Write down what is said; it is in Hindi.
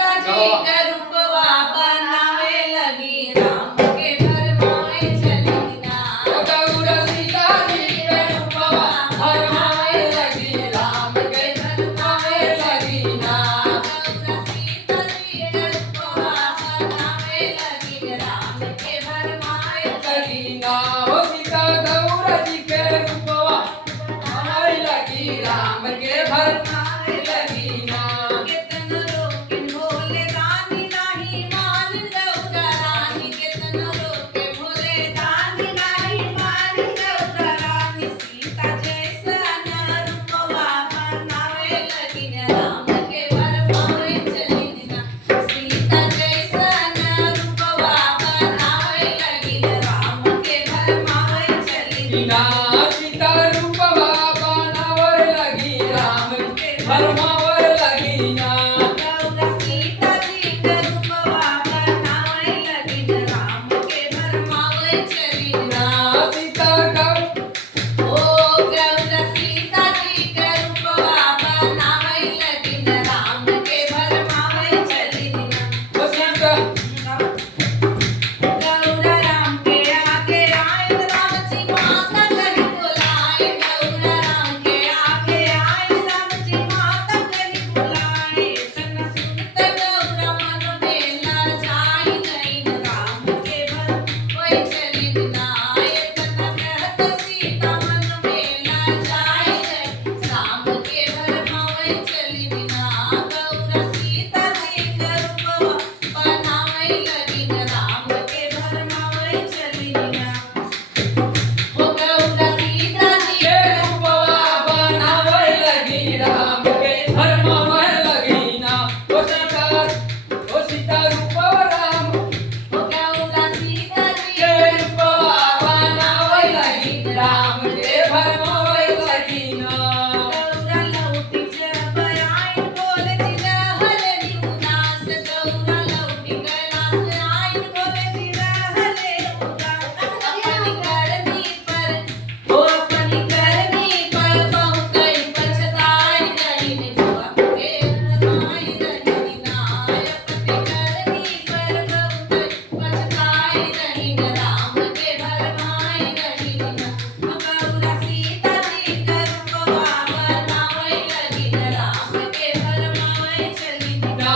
जी का रूपवा बनावे लगी राम के भरमाए चली ना। गौर सीता जी के रूपवा भरमाए लगी राम के भरमाए लगी ना। गौर सीता जी का रूपवा बनावे लगी राम के भरमाए लगी ना। ओ सीता गौर जी के रूपवा भरमाए लगी राम के भरमाए लगी ना। केतन रोकिन भोले दानी नाही मान गौरा रानी। केतन रोके भोले दानी नाही मान गौरा रानी। सीता जैसा न रूपवा बनावे लगी राम के भरमाए चली ना। सीता जैसा न रूपवा बनावे लगी राम के भरमाए चली ना। सीता रूपवा बनावे लगी राम के भरमावे लगी ना। गौरा सीता जी का रूपवा बनावे लगी राम के भरमावे चली ना। सीता गौ ओ गौरा सीता जी का रूपवा बनावे लगी राम के भरमावे चली ना। ओ सीता गौरा राम के आगे आए राम जी माता कही बुलाए। गौरा राम के आगे आए राम जी माता कही बुलाए। सन सुनत गौरा मन में लजाई नहीं राम के भरमावे चली ना। तन कहत सीता मन में लजाई नहीं राम के भरमावे चली ना। गौरा सीता जी का रूपवा बनावे लगी राम के भरमावे चली ना। ओ गौरा सीता जी के रूपवा बनावे लगी राम के भरमावे लगी ना। ओ सीता रूपवा राम ओ गौरा सीता जी के रूपवा बनावे लगी राम के भरमावे लगी ना। गौरा लौटी जब आई बोले जिला हले उदास। गौरा लौटी कैलाश आई बोले जिला हले उदास। अपनी करनी पर ओ अपनी करनी पर बहुत ही पछताई नहीं जुआ के भरमाई नहीं ना। अपनी करनी पर बहुत ही पछताई नहीं राम के भरमाई नहीं ना। गौरा सीता जी का रूपवा बनावे लगी राम के भरमाए चली ना। ना।